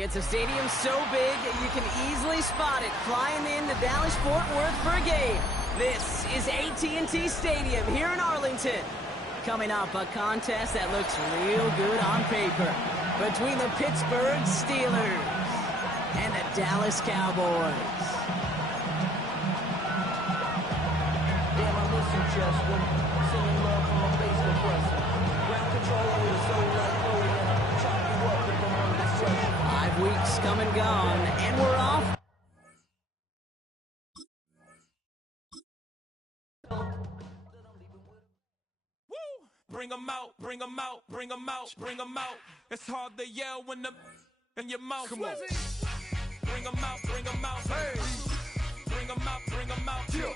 It's a stadium so big you can easily spot it flying into Dallas-Fort Worth for a game. This is AT&T Stadium here in Arlington. Coming up, a contest that looks real good on paper between the Pittsburgh Steelers and the Dallas Cowboys. Damn, I miss you, Chester. Singing love from my bass compressor. Ground control with a soul like Chloe, and I'll chop you up if I'm under pressure. 5 weeks come and gone, and we're off. Bring 'em out, bring 'em out, bring 'em out, bring 'em out. It's hard to yell when the in your mouth. Come on. Bring 'em out, bring 'em out. Hey. Bring 'em out, bring 'em out. Yeah.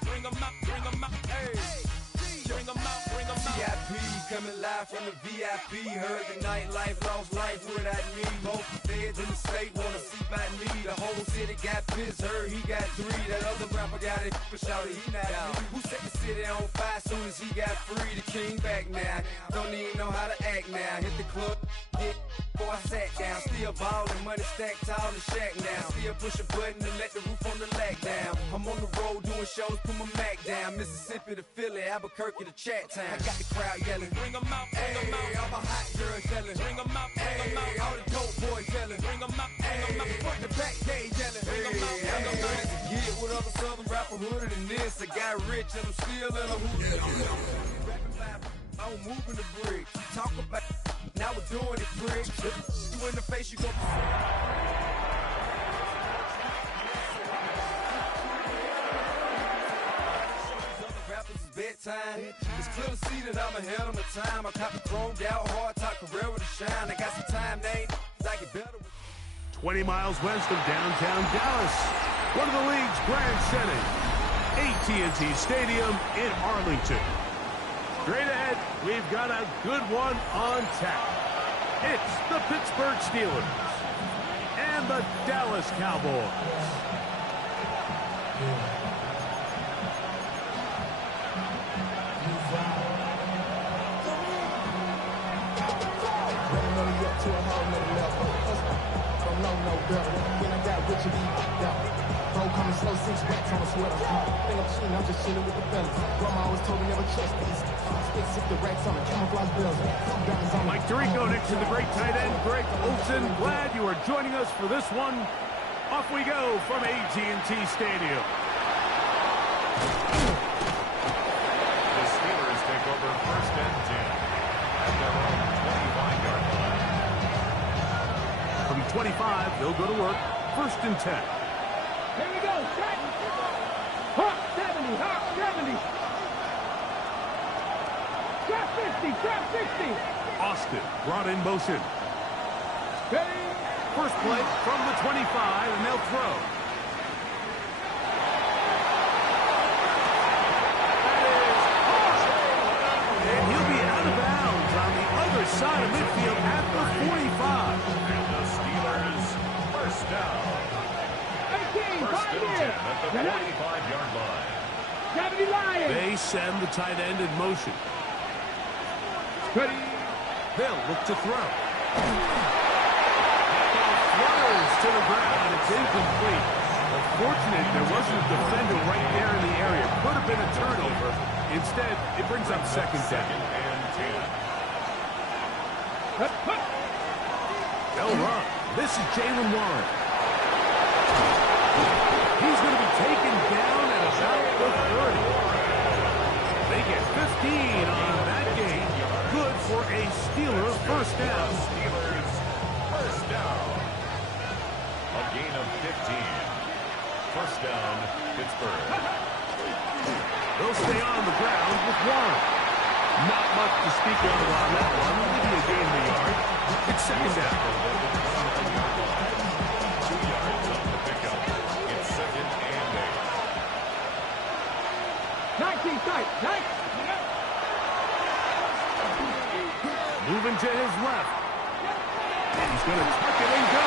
Bring 'em out, bring 'em out. Hey. Bring 'em out, bring 'em out. VIP coming live from the VIP. Heard the nightlife, lost life without me. Both feds in the state wanna see by me. The whole city got pissed, heard he got 3. That other rapper got it, but shouted he not out. Who set the city on fire soon as he got free? The king back now, don't even know how to act now. Hit the club, get before I sat down. Still ballin', money stacked tall in the shack now. Still push a button and let the roof on the lack down. I'm on the road doing shows, put my Mac down. Mississippi to Philly, Albuquerque to Chat Town. I got the crowd yelling, Bring 'em out, bring 'em out. all my hot girls yelling, Bring 'em out, bring 'em out. all the dope boys yelling, Bring 'em out, bring 'em out. front the back gate yelling, Bring 'em out, bring 'em out. to get with other southern rapper hooded than this. I got rich and I'm still in a hood. I'm moving the bricks. Talk about now we're doing it, bricks. You in the face, you go. Bedtime. It's clear to see that I'm ahead of my time. I caught the chromed out, hard top career with a shine. I got some time, name. I get better. 20 miles west of downtown Dallas, one of the league's grand settings, AT&T Stadium in Arlington. Straight ahead, we've got a good one on tap. It's the Pittsburgh Steelers and the Dallas Cowboys. To a whole nother level. Don't know no better. When I got rich and be devil. Bro coming slow, 6 racks on a sweater. Think I'm cheating, I'm just chilling with the fellas. Grandma always told me never trust these. Stick the racks on the camouflage bells. Mike Tirico next to the great tight end, Greg Olsen. Glad you are joining us for this one. Off we go from AT&T Stadium. The Steelers take over 1st and 10 at their own 25-yard line. From 25, they'll go to work. 1st and 10. Here we go. Set. Hawk 70. Hawk 70. Trap 50. Trap 60. Austin brought in motion. Ready. First play from the 25, and they'll throw. That is Austin. And he'll be out of bounds on the other side of midfield at the 45. And the Steelers, 1st down. 18. 1st and 10 at the 45-yard line. 70 Lions. They send the tight end in motion. Ready. They'll look to throw. Flutters to the ground. It's incomplete. Unfortunate there wasn't a defender right there in the area. Could have been a turnover. Instead, it brings up 2nd down. 2nd and 10. They'll run. This is Jalen Warren. He's going to be taken down at about the 30. They get 15 on that game. Good for a Steeler 1st down. Steelers, 1st down. A gain of 15. 1st down, Pittsburgh. They'll stay on the ground with Warren. Not much to speak of on that one. Maybe a gain of a yard. It's 2nd down. 2 yards on the pickup. It's 2nd and 8. 19 tight. Nice. Moving to his left. He's going to tuck it and go.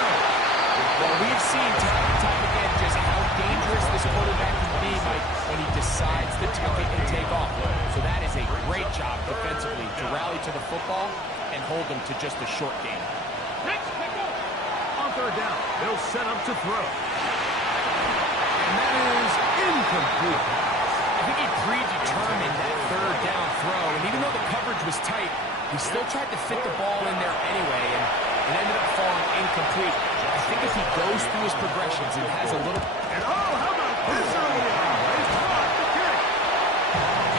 Well, we've seen time and time again just how dangerous this quarterback can be, Mike, when he decides to tuck it and take off. So that is a great job defensively to rally to the football and hold them to just a short game. third down. They'll set up to throw. And that is incomplete. I think he predetermined that third down throw, and even though the coverage was tight, he still tried to fit the ball in there anyway, and it ended up falling incomplete. I think if he goes through his progressions and has a little... And oh, how about this early on? He's caught the kick.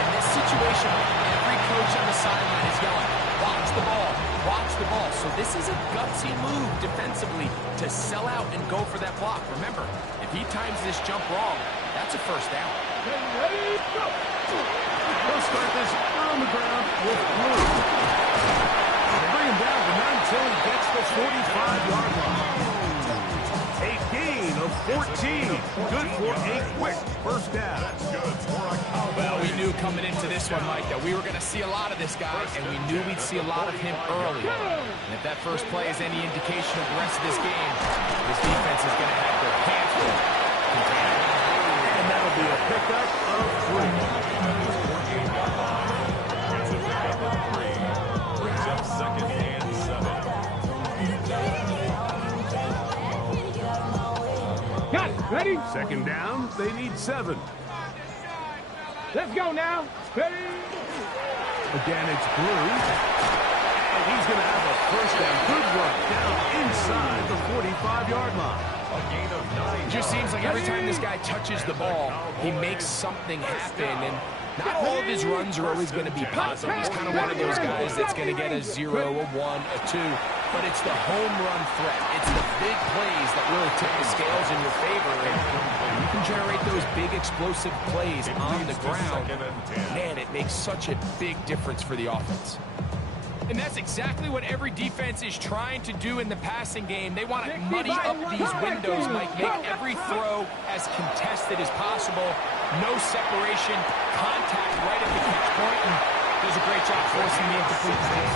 In this situation, every coach on the sideline is yelling, watch the ball, watch the ball. So this is a gutsy move defensively to sell out and go for that block. Remember, if he times this jump wrong, that's a first down. Ready, go! They'll start this on the ground with Blue. They bring him down, but not until he gets the 45-yard line. A gain of 14. Good for a quick first down. Well, we knew coming into this one, Mike, that we were going to see a lot of this guy, and we knew we'd see a lot of him early. And if that first play is any indication of the rest of this game, this defense is going to have their hands full. And that'll be a pickup of 3. It's a pickup of 3. Brings up second and 7. Got it. Ready? Second down, they need 7. Let's go now. Ready? Again, it's Blue. And he's going to have a first down. Good run down inside the 45-yard line. A gain of 9. It just seems like every time this guy touches the ball, he makes something happen, and not all of his runs are always going to be positive. He's kind of one of those guys that's going to get a 0, a 1, a 2, but it's the home run threat. It's the big plays that really tip the scales in your favor, and you can generate those big explosive plays on the ground. Man, it makes such a big difference for the offense. And that's exactly what every defense is trying to do in the passing game. They want to muddy up these windows, Mike, make every throw as contested as possible. No separation, contact right at the catch point, and does a great job forcing the incomplete pass.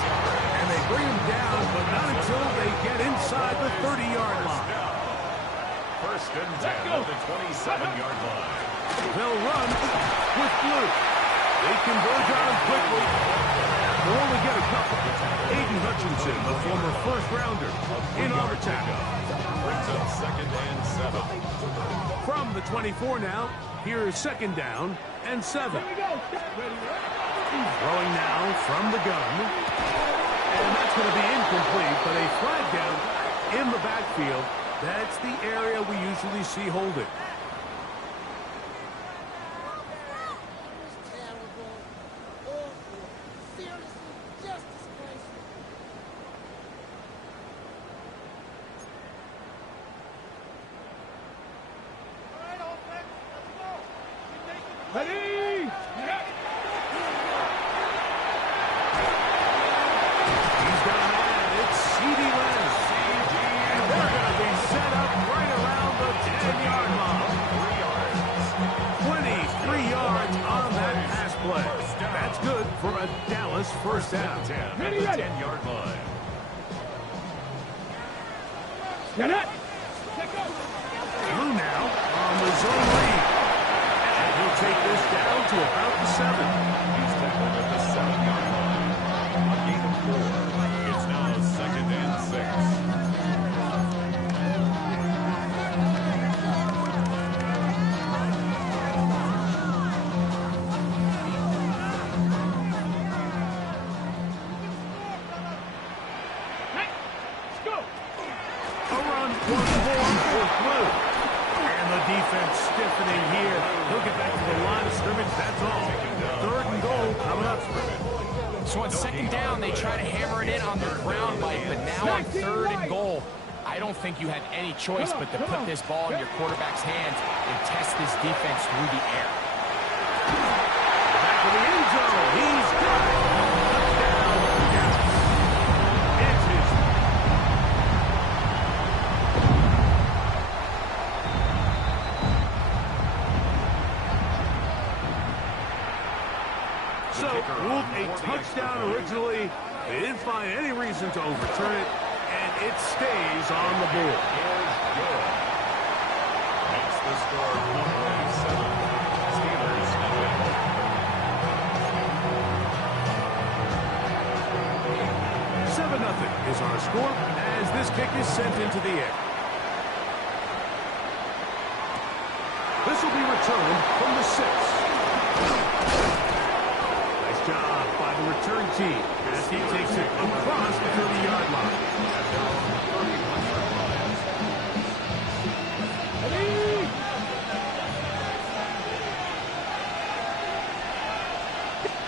And they bring him down, but not until they get inside the 30-yard line. First and 10 at the 27-yard line. They'll run with Blue. They converge on him quickly. They'll only get a couple. Aiden Hutchinson, the former first-rounder, in overtime. Brings up second and 7. From the 24 now, here is second down and 7. Throwing now from the gun. And that's going to be incomplete, but a flag down in the backfield. That's the area we usually see holding. Ready? He's going to add it. C.D. Lamb. And they're going to be set up right around the 10-yard line. 23 yards on that pass play. That's good for a Dallas first down. 10 at the 10-yard line. Get it. Blue now on the zone lead. And he'll take this down to about the 7. He's tackled at the 7-yard line. A gain of 4. It's now second and 6. Defense stiffening here. He'll get back to the line of scrimmage. That's all. Third and goal coming up. So on second down, they try to hammer it in on the ground, Mike, but now on third and goal, I don't think you had any choice but to put this ball in your quarterback's hands and test this defense through the air. Back to the end zone. He's got it. Touchdown. It's his. So, ruled a touchdown originally. They didn't find any reason to overturn it, and it stays on the board. Makes the score 1-7. Steelers win. 7-0 is our score as this kick is sent into the air. return from the 6. Nice job by the return team as he takes it across the 30-yard line.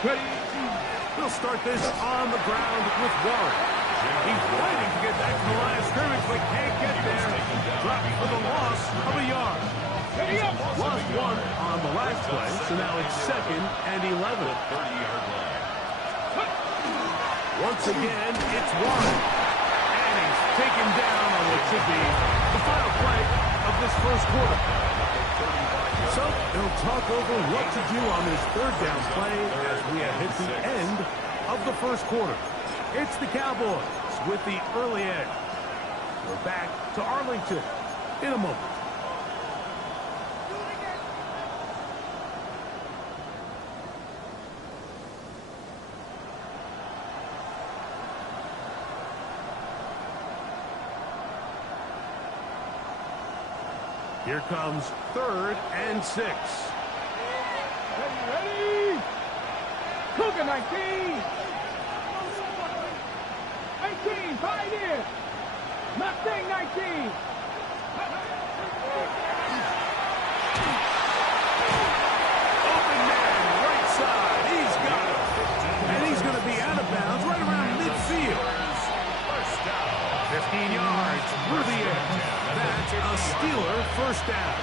Ready. He'll start this on the ground with Warren. He's fighting to get back to the line of scrimmage, but can't get there. Dropped for the loss of a yard. Lost 1 on the last play, so now it's 2nd and 11. Once again, it's Warren. And he's taken down on what should be the final play of this first quarter. So they'll talk over what to do on this 3rd down play as we have hit the end of the first quarter. It's the Cowboys with the early edge. We're back to Arlington in a moment. Here comes 3rd and 6. Ready. Cougar 19. 19, Pioneer. Mustang 19. Open man, right side. He's got it. And he's going to be out of bounds right around midfield. 15 yards through the air. That's a Steeler first down.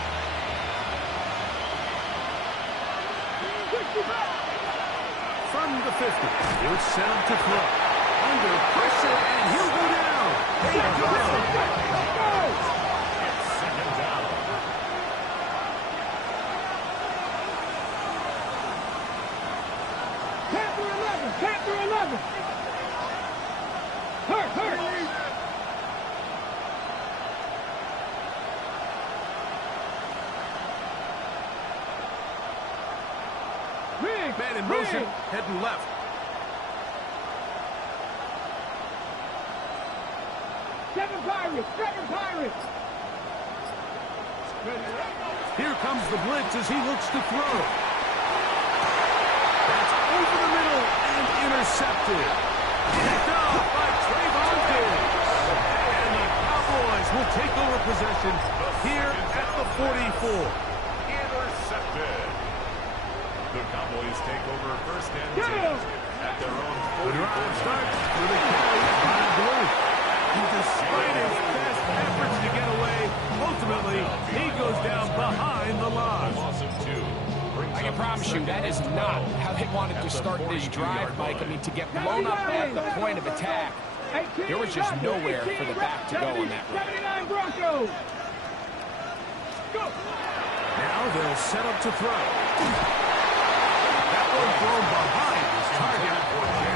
From the 50, he'll set up to throw. Under pressure, and he'll go down. He goes. It's 2nd down. Panther 11. Hurt. Man in motion, heading left. Seven Pirates. Here comes the blitz as he looks to throw. That's over the middle and intercepted. Picked off by Trayvon Diggs. And the Cowboys will take over possession here at the 44. Intercepted. The Cowboys take over 1st and 10 at their own 44. The drive starts with a carry by Blue. And despite his best efforts to get away, ultimately, he goes down behind the line. Loss of 2. I can promise you that is not how they wanted to start this drive, Mike. I mean, to get blown up at the point of attack, there was just nowhere for the back to go on that run. 79 Broncos. Go. Now they'll set up to throw. That one thrown behind his target.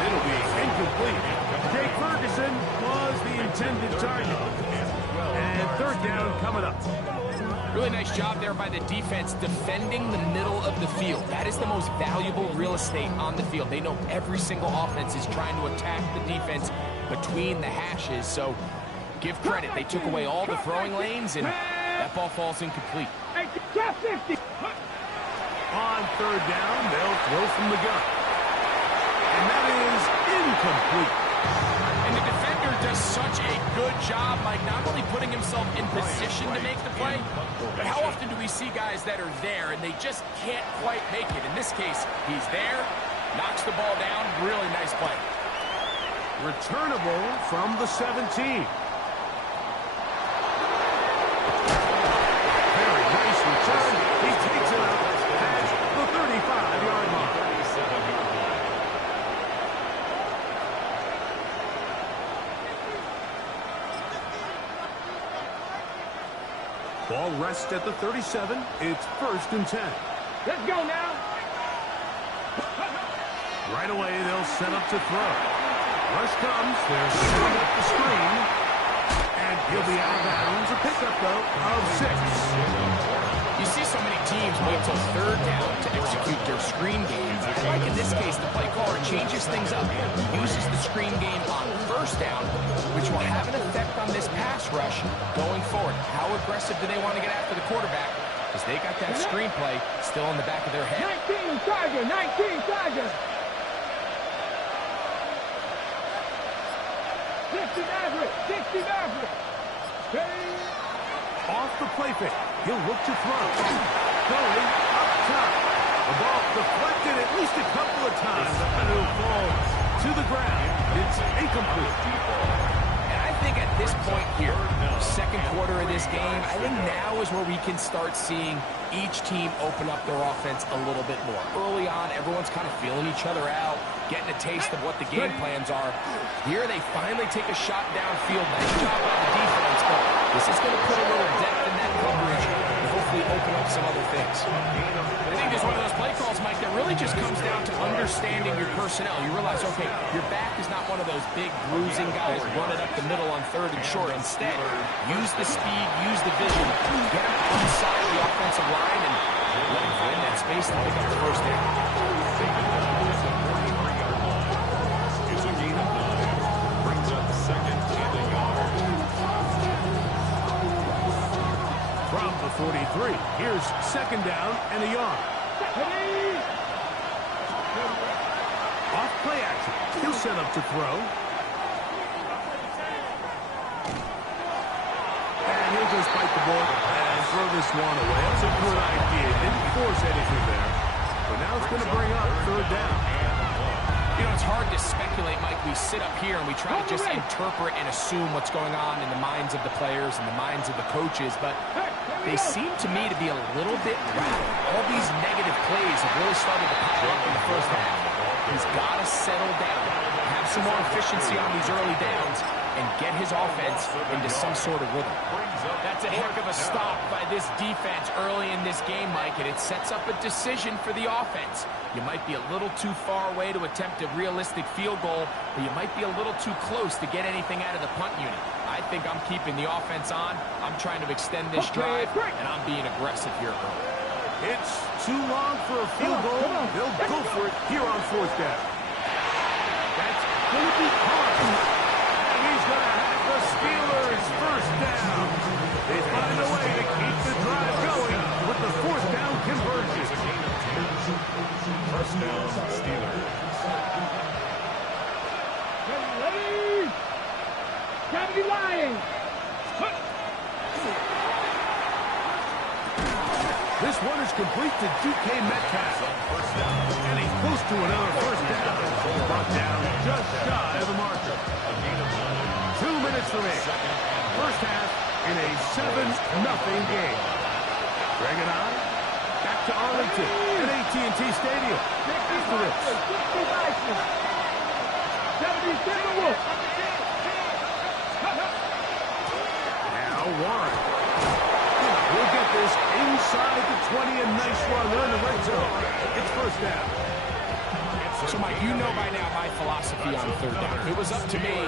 It'll be incomplete. Jake Ferguson was the intended target. And 3rd down coming up. Really nice job there by the defense defending the middle of the field. That is the most valuable real estate on the field. They know every single offense is trying to attack the defense between the hashes. So give credit. They took away all the throwing lanes, and that ball falls incomplete. Top 50. On 3rd down, they'll throw from the gun. And that is incomplete. And the defender does such a good job, Mike, not only putting himself in position to make the play, but how often do we see guys that are there and they just can't quite make it? In this case, he's there, knocks the ball down, really nice play. Returnable from the 17. Very nice return. He takes it up at the 35-yard line. Ball rests at the 37. It's 1st and 10. Let's go now. Right away, they'll set up to throw. Rush comes. They're setting up the screen. And he'll be out of bounds. A pickup, though, of 6. You see so many teams wait till 3rd down to execute their screen game. Like in this case, the play caller changes things up. Uses the screen game on 1st down, which will have an effect on this pass rush going forward. How aggressive do they want to get after the quarterback? because they got that screenplay still in the back of their head. 19 Charger, 19 Charger. 60 Maverick, 60 Maverick. Off the play fake. He'll look to throw. Going up top. The ball deflected at least a couple of times. And it'll fall to the ground. It's incomplete. And I think at this point here, second quarter of this game, I think now is where we can start seeing each team open up their offense a little bit more. Early on, everyone's kind of feeling each other out, getting a taste of what the game plans are. Here they finally take a shot downfield. Nice job by the defense, but this is going to put a little depth in that coverage and hopefully open up some other things. I think it's one of those play calls, Mike, that really just comes down to understanding your personnel. You realize, okay, your back is not one of those big bruising guys running up the middle on third and short. Instead, use the speed, use the vision, get him inside the offensive line and let him find that space to pick up the first down. It's a gain of 9. Brings up second and a yard. From the 43, here's second down and a yard. Off play action. He'll set up to throw. And he'll just bite the ball and throw this one away. That's a good idea. Didn't force anything there. But now it's going to bring up third down. You know, it's hard to speculate, Mike. We sit up here and we try to just interpret and assume what's going on in the minds of the players and the minds of the coaches, but they seem to me to be a little bit rattled. All these negative plays have really started to pile up in the first half. He's got to settle down, have some more efficiency on these early downs, and get his offense into some sort of rhythm. That's a heck of a stop by this defense early in this game, Mike, and it sets up a decision for the offense. You might be a little too far away to attempt a realistic field goal, but you might be a little too close to get anything out of the punt unit. I think I'm keeping the offense on. I'm trying to extend this drive, and I'm being aggressive here early. It's too long for a field goal. They'll go for it here on fourth down. That's going to be caught. And he's going to have the Steelers first down. They find a way to keep the drive going with the fourth down conversion. First down, Steelers. Ready? Gravity Lions. This one is complete to DK Metcalf. And he's close to another first down. Brought down just shy of the marker. 2 minutes remaining. First half in a 7-0 game. Greg and I back to Arlington at AT&T Stadium. After this. 70 Timberwolves. Now Warren. We'll get this inside the 20, a nice run. They're in the red zone. It's first down. So, Mike, you know by now my philosophy on third down. If it was up to me,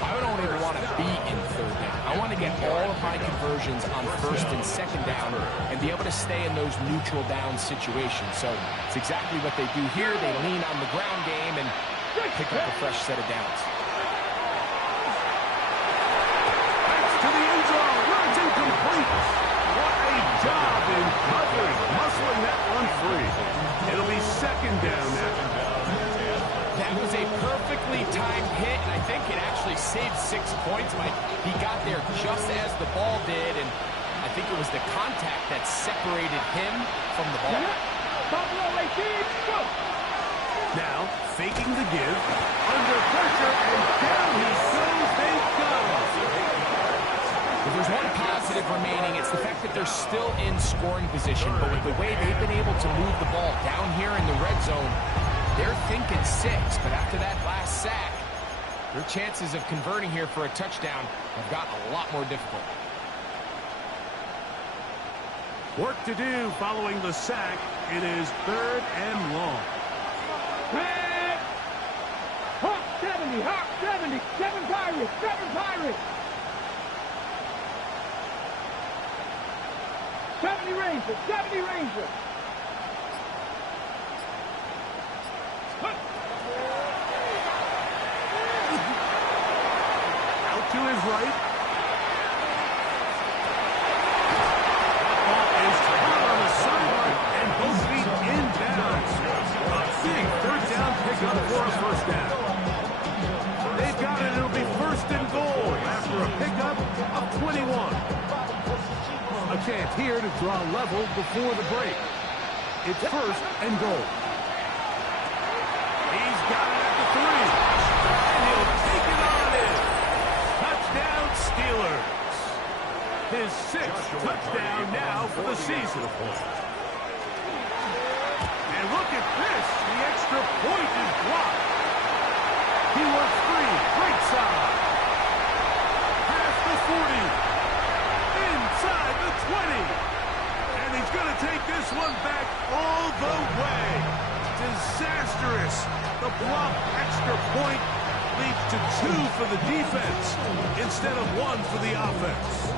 I don't even want to be in third down. I want to get all of my conversions on first and second down and be able to stay in those neutral down situations. So it's exactly what they do here. They lean on the ground game and pick up a fresh set of downs. That's to the end zone. Runs incomplete. What a job in covering, muscling that one free. It'll be second down now. That was a perfectly timed hit, and I think it actually saved 6 points, Mike. He got there just as the ball did, and I think it was the contact that separated him from the ball. Now, faking the give, under pressure, and down he goes. They got him. If there's one positive remaining, it's the fact that they're still in scoring position, but with the way they've been able to move the ball down here in the red zone, they're thinking 6, but after that last sack, their chances of converting here for a touchdown have gotten a lot more difficult. Work to do following the sack. It is third and long. Hawk 70, Hawk 70, 7 Pirates, 7 Pirates. 70 Rangers, 70 Rangers. Out to his right. That ball is caught up for a first down. They've got it. It'll be first and goal after a pickup of 21. A chance here to draw level before the break. It's first and goal. He's got it at the 3. And he'll take it on in. Touchdown Steelers. His 6th touchdown now for the season. And look at this. The extra point is blocked. He works free. Right side. Past the 40. Inside the 20. And he's going to take this one back all the way. Disastrous. The block extra point leads to 2 for the defense instead of 1 for the offense.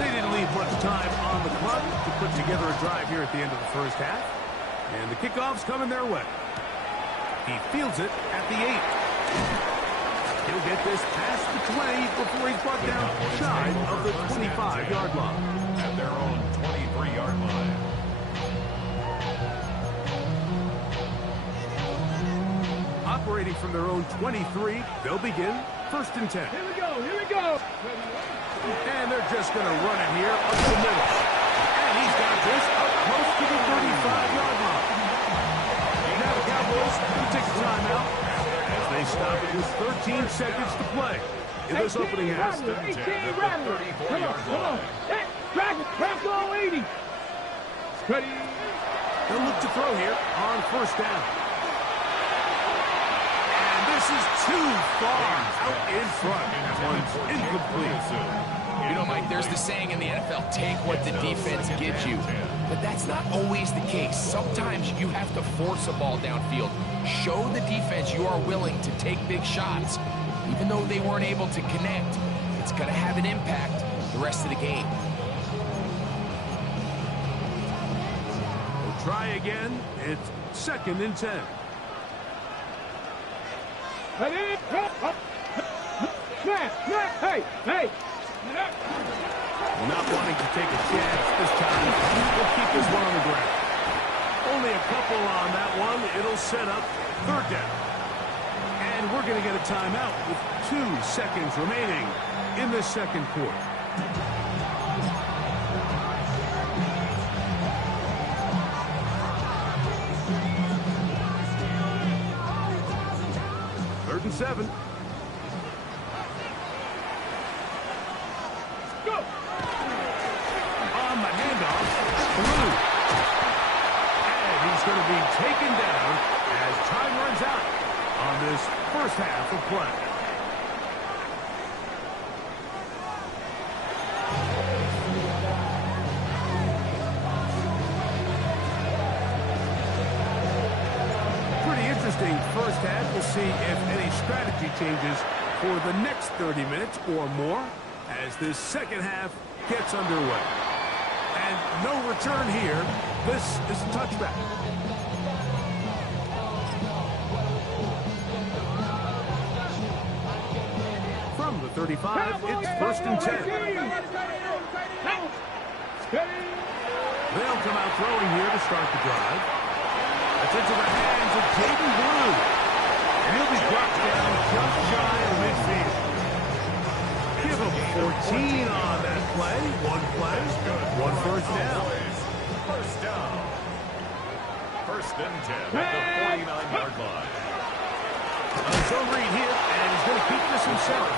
They didn't leave much time on the clock to put together a drive here at the end of the first half. And the kickoff's coming their way. He fields it at the 8. He'll get this past the 20 before he's brought down shy of the 25-yard line. At their own 23-yard line. Operating from their own 23, they'll begin first and 10. Here we go, here we go. And they're just going to run it here up the middle. And he's got this up close to the 35-yard line. Now the Cowboys will take a timeout as they stop it with 13 seconds to play in this opening half. 18 Rattler. Come on, come on. Hey, track all 80. Steady. They'll look to throw here on first down. And this is too far out in front. That one's incomplete. You know, Mike, there's the saying in the NFL, take what the defense gives you. But that's not always the case. Sometimes you have to force a ball downfield. Show the defense you are willing to take big shots. Even though they weren't able to connect, it's going to have an impact the rest of the game. We'll try again. It's second and 10. Hey, hey. Not wanting to take a chance this time. We'll keep this one on the ground. Only a couple on that one. It'll set up third down. And we're going to get a timeout with 2 seconds remaining in the second quarter. Third and 7. Going to be taken down as time runs out on this first half of play. Pretty interesting first half. We'll see if any strategy changes for the next 30 minutes or more as this second half gets underway. And no return here. This is a touchback. From the 35, it's first and 10. They'll come out throwing here to start the drive. That's into the hands of Jaden Blue. And he'll be brought down just shy of midfield. Give him 14 on that play. 1 play, 1 first down. First down. First and 10 at the 49-yard line. Zone read here, and he's going to keep this himself.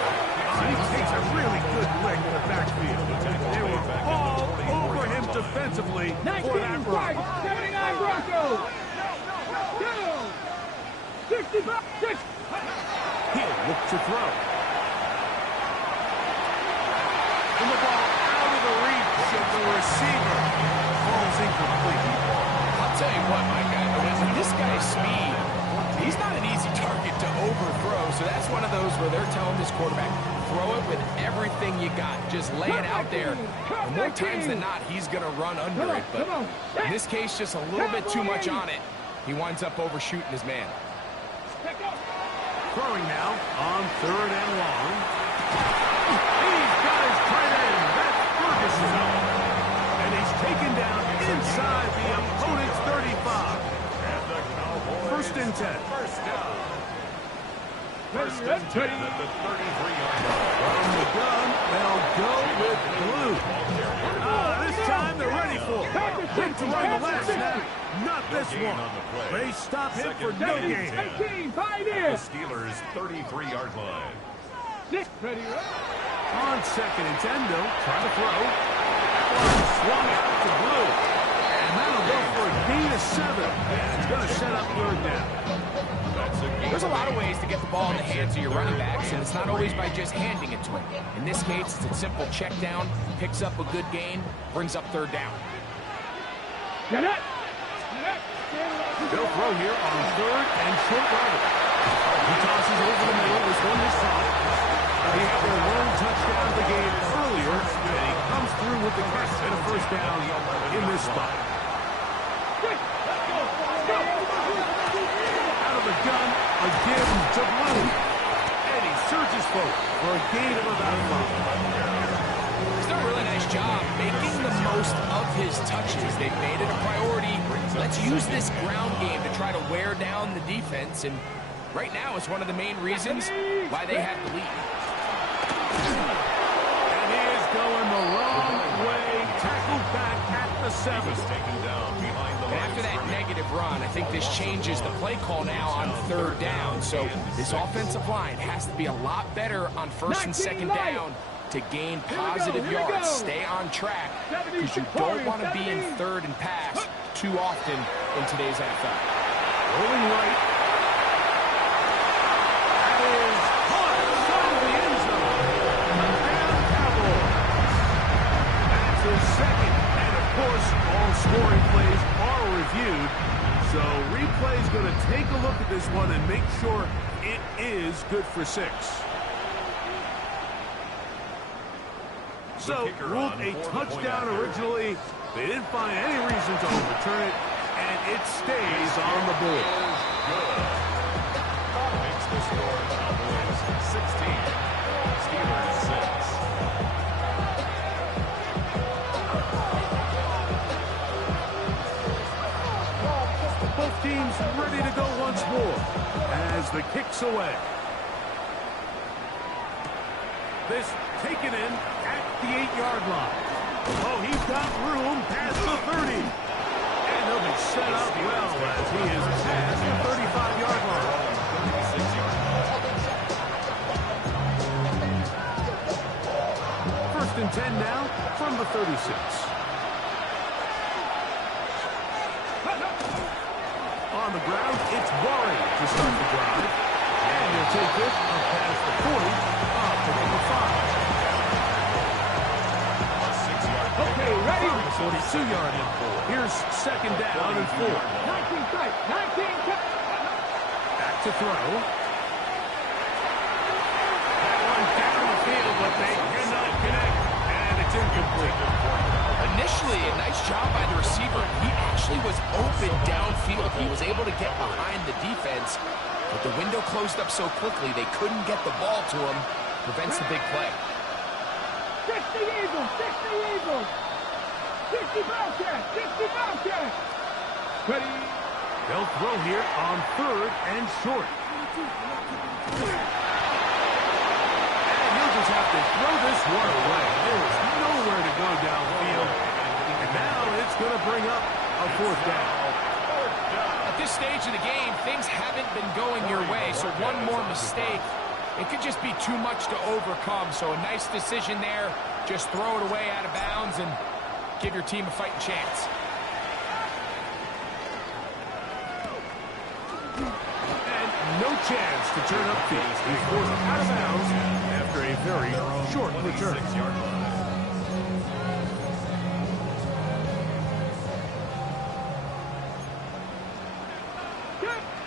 He takes a really good lick in the backfield. They were all over him defensively for that run. 79 Broncos. 65, 6. He'll look to throw. And the ball out of the reach of the receiver. Falls incomplete. I'll tell you what, my guy, this guy's speed, he's not an easy target to overthrow, so that's one of those where they're telling this quarterback, throw it with everything you got. Just lay it out there. And more times than not, he's going to run under it, but in this case, just a little bit too much on it. He winds up overshooting his man. Throwing now on third and long. He's got his tight end. That's Ferguson. And he's taken down inside the opponent's 35. And the Cowboys First First and 10. First down. First and 10 at the 33-yard line. From the gun, they'll go with blue. This time they're ready for it. Went to run the last snap, not this one. They stop him for no gain. The Steelers' 33-yard line. On second and 10, they'll try to throw. That one swung out to blue. And that'll go for a gain of 7. And it's going to set up third down. There's a lot of ways to get the ball in the hands of your running backs, and it's not always by just handing it to him. In this case, it's a simple check down, picks up a good gain, brings up third down. They'll throw here on third and short yardage. He tosses over the middle. This one is caught. He had their one touchdown of the game earlier, and he comes through with the catch and a first down in this spot. Out of the gun, again to blue. And he surges forward for a gain of about 5. He's done a really nice job making the most of his touches. They've made it a priority. Let's use this ground game to try to wear down the defense, and right now it's one of the main reasons why they have the lead. And he is going the wrong way. Tackled back at the 7. Taken down behind the And after that negative run, I think this changes the play call now on third down. So this offensive line has to be a lot better on first and second down to gain positive yards. Stay on track, because you don't want to be in third and pass too often in today's NFL. Rolling right. That is caught inside the end zone. And Cowboys. That's his second. And of course, all scoring plays are reviewed. So replay's going to take a look at this one and make sure it is good for 6. So, ruled a touchdown originally. They didn't find any reason to overturn it, and it stays on the board. Makes the score Cowboys 16, Steelers 6. Both teams ready to go once more as the kick's away. This taken in at the 8-yard line. Oh, he's got room past the 30. And he'll be set up well as he is past the 35-yard line. First and 10 now from the 36. On the ground, it's Warren to start the drive. And he'll take this up past the 40, up to number 5. Okay, ready? 42-yard in. Here's second down and 4. 19 tight, 19 tight. Back to throw. That one down the field, but they cannot connect. And it's incomplete. Initially, a nice job by the receiver. He actually was open downfield. He was able to get behind the defense, but the window closed up so quickly they couldn't get the ball to him. Prevents the big play. 60 Eagles, 60 Eagles. 60 Bobcats, 60 Bobcats. Ready? They'll throw here on third and short. And he'll just have to throw this one away. There is nowhere to go downfield. And now it's going to bring up a fourth down. At this stage of the game, things haven't been going your way, so one more mistake, it could just be too much to overcome. So a nice decision there. Just throw it away out of bounds and give your team a fighting chance. And no chance to turn up feet. He's forced out of bounds after a very short return. 6-yard line.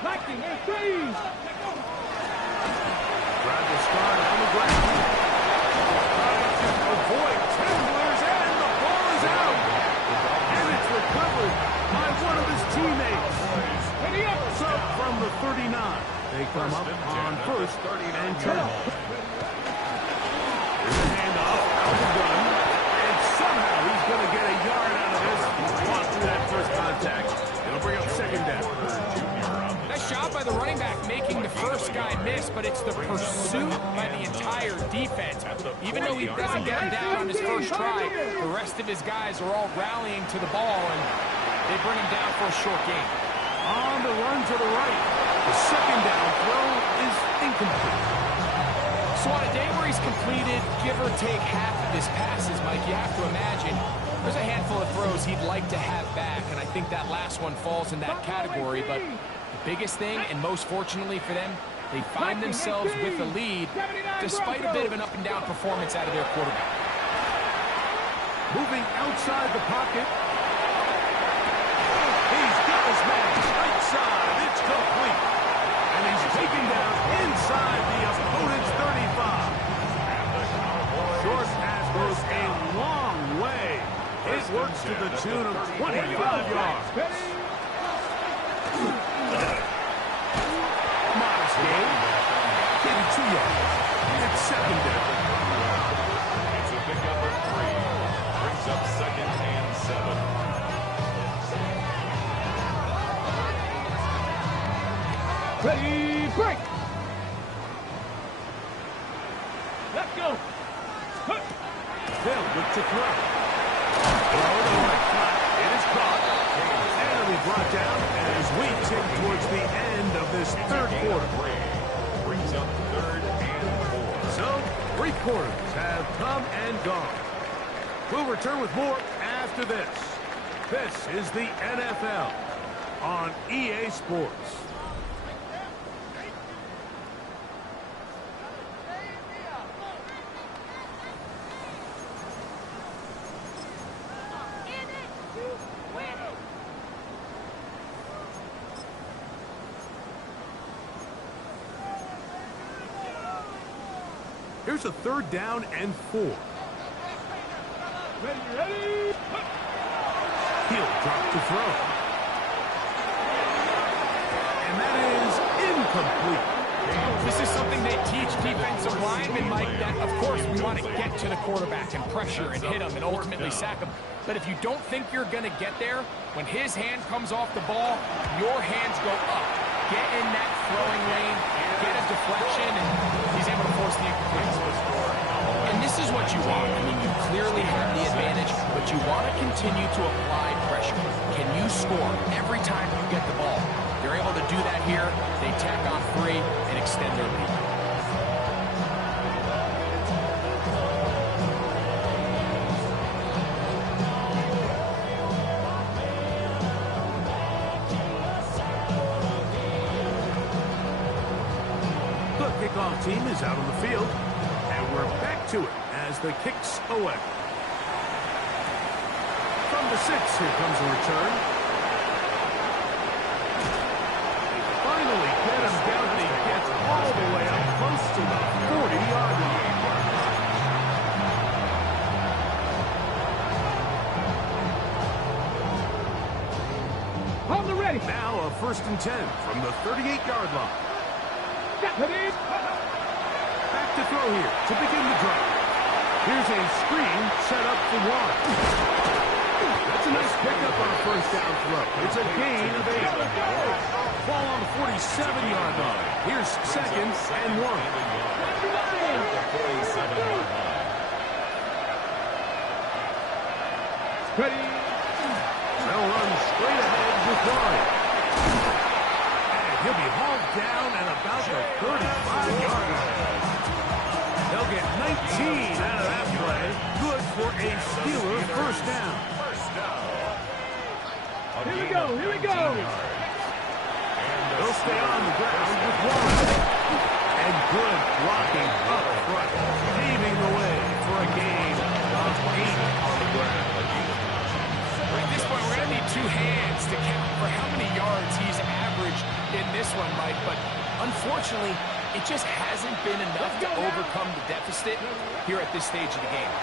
Liking and freeze. Drive to start on the ground. Trying to avoid tanglers, and the ball is out. And it's recovered by one of his teammates. So from the 39, they come up on first and 10. Here's a handoff out of the gun. And somehow he's going to get a yard out of this. He's walked through that first contact. It'll bring up second down. Nice job running back making the first guy miss, but it's the pursuit by the entire defense. Even though he doesn't get him down on his first try, the rest of his guys are all rallying to the ball, and they bring him down for a short gain. On the run to the right. The second down throw is incomplete. So on a day where he's completed, give or take half of his passes, Mike, you have to imagine there's a handful of throws he'd like to have back, and I think that last one falls in that category. But the biggest thing, and most fortunately for them, they find themselves with a lead despite a bit of an up-and-down performance out of their quarterback. Moving outside the pocket. He's got his man right side. It's complete. And he's taken down inside the opponent's 35. Short pass goes a long way. It works to the tune of 25 yards. Modest gain. 82 yards. It's second down. It's a pickup of 3. Brings up 2nd and 7. Ready, break! Let's go! They'll look to throw. Throw to the right flat. It is caught. And it'll be brought down as we tick towards the end of this third quarter. Brings up 3rd and 4. So, 3 quarters have come and gone. We'll return with more after this. This is the NFL on EA Sports. Here's a 3rd down and 4. Ready! He'll drop to throw. And that is incomplete. This is something they teach defensive linemen, Mike, that, of course, we want to get to the quarterback and pressure and hit him and ultimately sack him. But if you don't think you're going to get there, when his hand comes off the ball, your hands go up. Get in that throwing lane, get a deflection, and he's able to force the incomplete. And this is what you want. I mean, you clearly have the advantage, but you want to continue to apply pressure. Can you score every time you get the ball? They're able to do that here. They tack on 3 and extend their lead. The kickoff team is out on the field, and we're back to it as the kicks away. From the 6, here comes a return. Finally get him down, and he gets all the way up close to the 40-yard line. On the ready! Now a 1st and 10 from the 38-yard line. Back to throw here to begin the drive. Here's a screen set up for 1. That's a nice pickup on a 1st down throw. It's a gain of 8. Ball on the 47-yard line. Here's 2nd and 1. Ready! They'll run straight ahead with 1. And he'll be hauled down at about the 35-yard line. They'll get 19 out of that play. Good for a Steeler 1st down. Here we go, here we go! They'll stay on the ground with 1. And good blocking up front, paving the way for a gain of 8 on the ground. At this point, we're going to need 2 hands to count for how many yards he's averaged in this one, Mike. But unfortunately, it just hasn't been enough to overcome the deficit here at this stage of the game.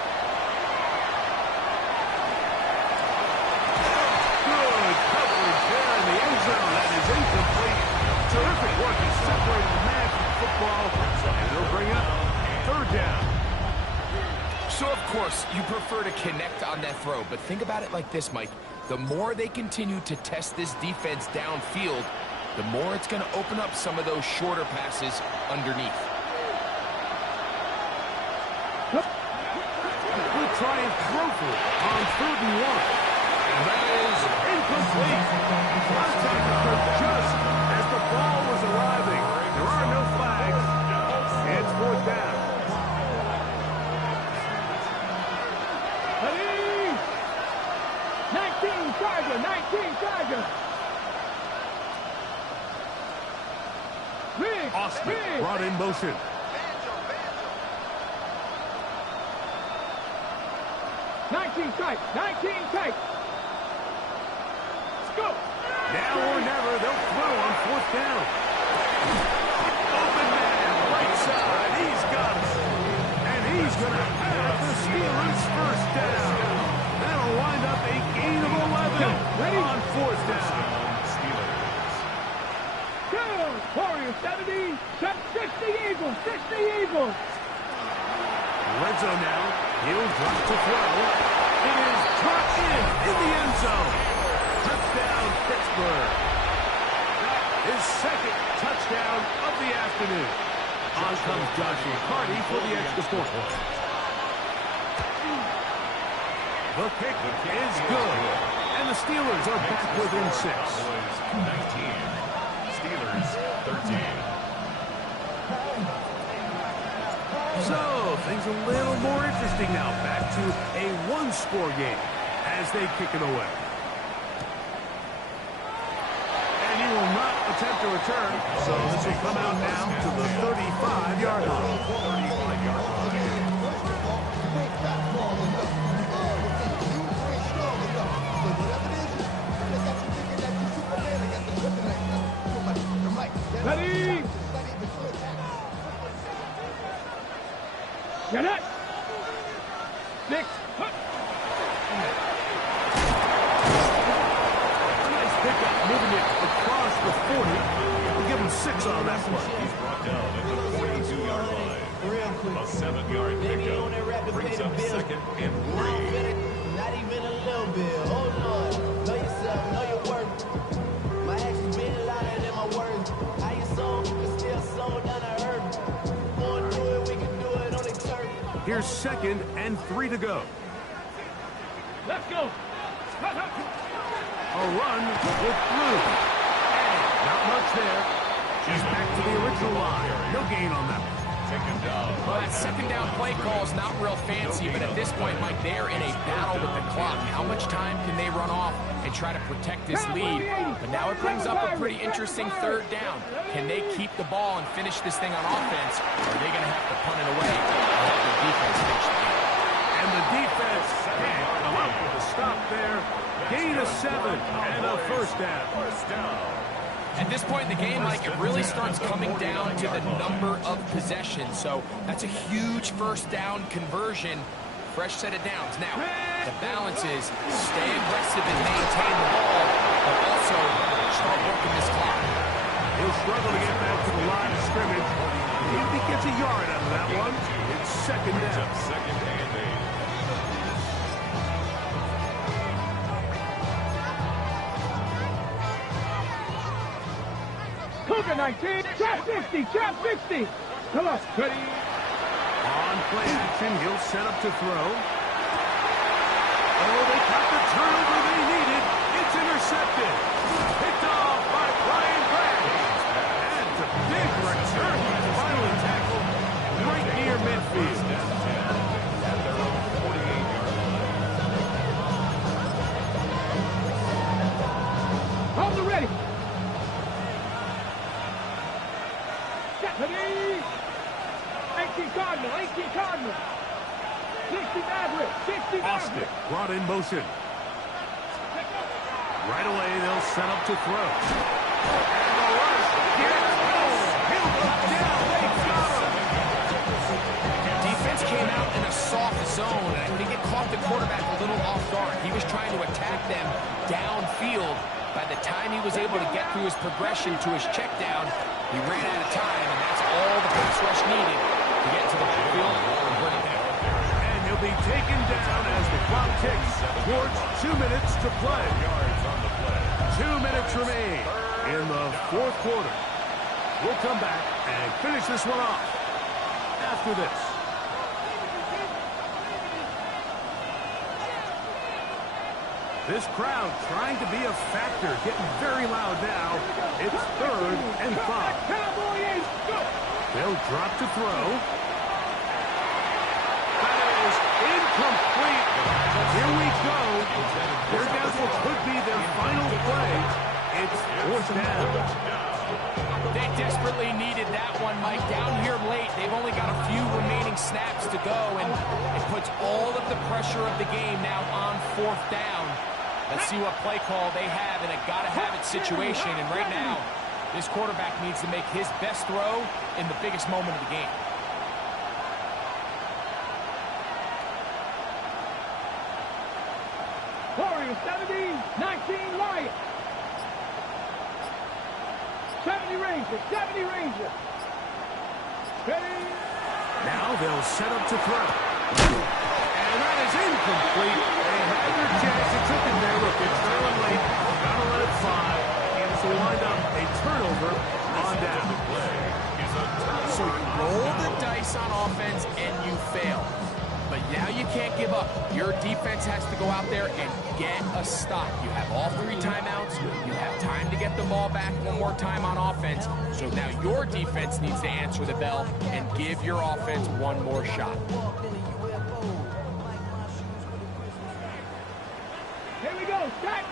Good coverage there in the end zone. That is incomplete. Terrific work. He's separated the man from football. And they'll bring up 3rd down. So, of course, you prefer to connect on that throw, but think about it like this, Mike. The more they continue to test this defense downfield, the more it's going to open up some of those shorter passes underneath. We'll try and throw for it on 3rd and 1. And that is incomplete. Contact occurred just as the ball was arriving. There are no flags. It's 4th down. Ready? 19 Charger, 19 Charger. Austin brought in motion. Tight, 19 tight. Let's go. Now or never, they'll throw on 4th down. Open man, right side, he's got it. And he's going to have the Steelers' 1st down. That'll wind up a gain of 11 on 4th down. Good. Warriors 70, 60 Eagles, 60 Eagles. Red zone now. He'll drop to throw. It is dropped in the end zone. Touchdown, Pittsburgh. That is 2nd touchdown of the afternoon. On comes Joshua Carty for the extra point. The kick is good. And the Steelers are back within 6. 19. Steelers 13. So, things a little more interesting now. Back to a 1-score game as they kick it away. And he will not attempt to return, so this will come out now to the 35-yard line. 35-yard line. Ready? Get it. 6. Nice pickup, moving it across the 40. We'll give him 6 on that play. He's brought down at the 42-yard line. A 7-yard pickup brings up 2nd and 3. Not even a little bit. Hold on. Know yourself, know your worth. My actions been louder than my words. How you sold, but still sold down to earth. Going through it, we can do it on the turf. Here's 2nd and 3 to go. Let's go. A run with Blue. And not much there. She's back to the original line. No gain on that one. Well, that 2nd down play call is not real fancy, but at this point, Mike, they're in a battle with the clock. How much time can they run off and try to protect this lead? But now it brings up a pretty interesting 3rd down. Can they keep the ball and finish this thing on offense, or are they going to have to punt it away and let the defense finish the game? And the defense can't come up with a stop there. Gain of 7 and a 1st down. At this point in the game, Mike, it really starts coming down to the number of possessions. So that's a huge 1st down conversion. Fresh set of downs. Now, the balance is stay aggressive and maintain the ball, but also start working this clock. He'll struggle to get back to the line of scrimmage. If he gets a yard out of that one, it's 2nd down. 2nd and 8. Cougar 19, trap 50, trap 50. Come on, ready? On play action, he'll set up to throw. Oh, they got the turnover they needed. It's intercepted. Picked off by Brian Bragg. And it's a big return. Finally tackled right near midfield. At their own 48-yard line. Hold it ready. Ready? 18 Cardinal, 18 Cardinal. 60 Maverick, 60 Maverick. Austin brought in motion. Right away, they'll set up to throw. And the rush gets home. He'll look down. They got him. Defense came out in a soft zone, and I think it caught the quarterback a little off guard. He was trying to attack them downfield. By the time he was able to get through his progression to his check down, he ran out of time, and that's all the pass rush needed to get to the backfield and bring it down. And he'll be taken down as the clock ticks towards 2 minutes to play. 2 minutes remain. in the fourth quarter. We'll come back and finish this one off after this. This crowd trying to be a factor, getting very loud now. It's 3rd and 5. They'll drop to throw. That is incomplete. Here we go. Their guess what could be their final play. It's 4th down. They desperately needed that one, Mike. Down here late, they've only got a few remaining snaps to go, and it puts all of the pressure of the game now on 4th down. Let's see what play call they have in a gotta-have-it situation. And right now, this quarterback needs to make his best throw in the biggest moment of the game. Warriors 70, 19 Lions. 70 Rangers, 70 Rangers. Ready? Now they'll set up to throw. And that is incomplete. They had their chance. They took it there. Look, it's trailing late. Gotta let it fly. And it's will wind up a turnover on down. So you roll the dice on offense and you fail. But now you can't give up. Your defense has to go out there and get a stop. You have all 3 timeouts. You have time to get the ball back one more time on offense. So now your defense needs to answer the bell and give your offense one more shot. Here we go. Set.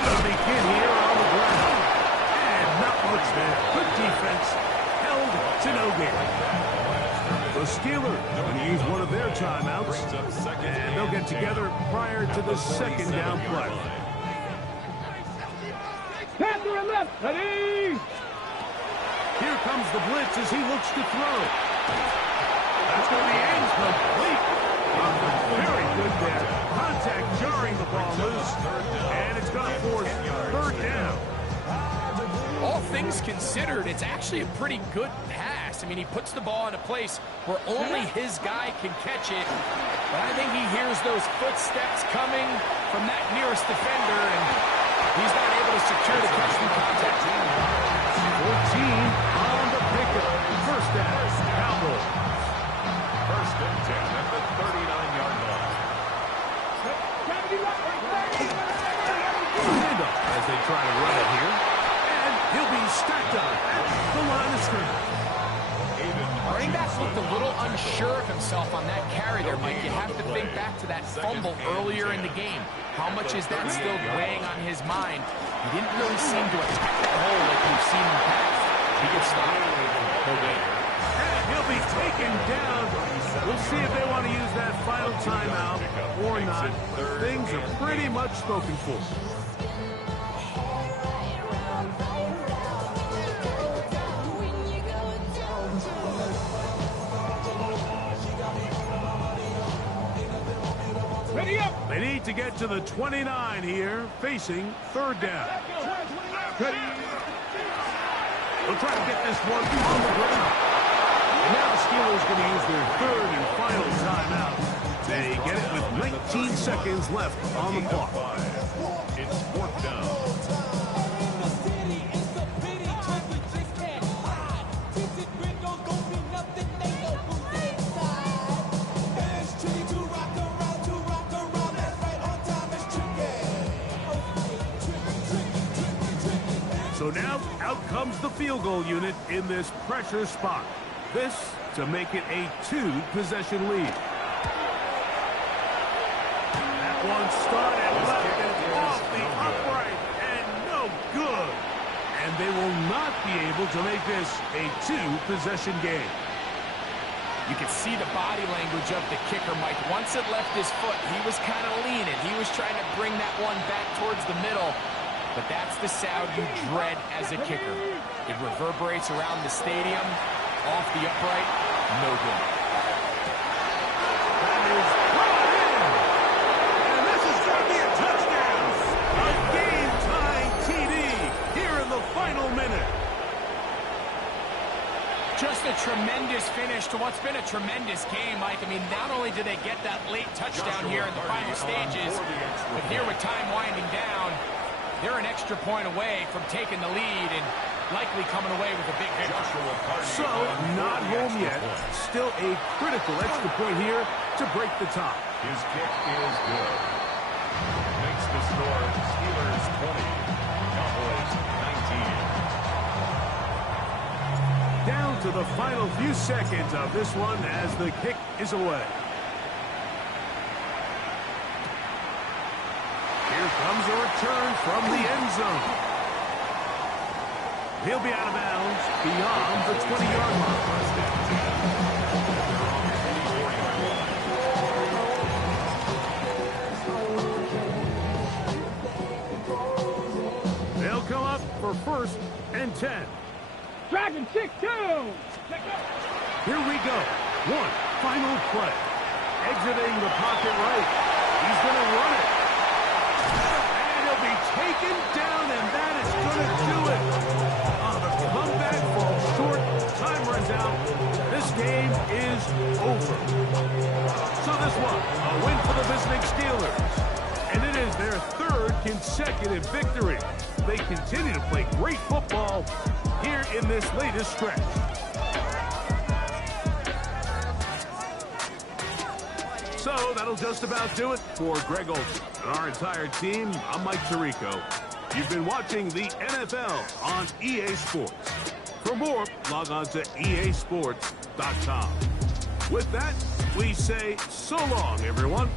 They'll begin here on the ground. And not much there. Good defense. Held to no gain. The Steelers going to use one of their timeouts, and they'll get together prior to the 2nd down play. Panther and left. Ready? Here comes the blitz as he looks to throw. That's going to be incomplete. Very good there. Contact jarring the ball loose, and it's going to force 3rd down. All things considered, it's actually a pretty good pass. I mean, he puts the ball in a place where only his guy can catch it. But I think he hears those footsteps coming from that nearest defender, and he's not able to secure the catch through contact. 14 on the pickup. 1st down, Cowboys. 1st and 10 at the 39-yard line. Handoff as they try to run it here. He'll be stacked on at the line of scrimmage. Running back looked a little unsure of himself on that carry there, Mike. You have to think back to that fumble earlier in the game. How much is that still weighing on his mind? He didn't really seem to attack the hole like we've seen in the past. He gets stopped. No gain. And he'll be taken down. We'll see if they want to use that final timeout or not. Things are pretty much spoken for. They need to get to the 29 here, facing 3rd down. They'll try to get this one on the ground. And now the Steelers going to use their 3rd and final timeout. They get it with 19 seconds left on the clock. It's 4th down. So now out comes the field goal unit in this pressure spot. This to make it a 2-possession lead. That one started left and off the upright and no good. And they will not be able to make this a 2-possession game. You can see the body language of the kicker, Mike. Once it left his foot, he was kind of leaning. He was trying to bring that one back towards the middle. But that's the sound you dread as a kicker. It reverberates around the stadium, off the upright, no good. That is brought in. And this is going to be a touchdown. A game-tying TD here in the final minute. Just a tremendous finish to what's been a tremendous game, Mike. I mean, not only did they get that late touchdown here in the final stages, but here with time winding down, They're an extra point away from taking the lead and likely coming away with a big victory. So, not home yet. Still a critical extra point here to break the tie. His kick is good. Makes the score Steelers 20, Cowboys 19. Down to the final few seconds of this one as the kick is away. Here comes a return from the end zone. He'll be out of bounds beyond the 20-yard line. They'll come up for 1st and 10. Dragon 6-2. Here we go. One final play. Exiting the pocket right. He's going to run it. And he'll be taken down, and that is going to do it. The comeback falls short. Time runs out. This game is over. So this one, a win for the visiting Steelers. And it is their 3rd consecutive victory. They continue to play great football here in this latest stretch. So that'll just about do it for Greg Olsen and our entire team. I'm Mike Tirico. You've been watching the NFL on EA Sports. For more, log on to easports.com. With that, we say so long, everyone.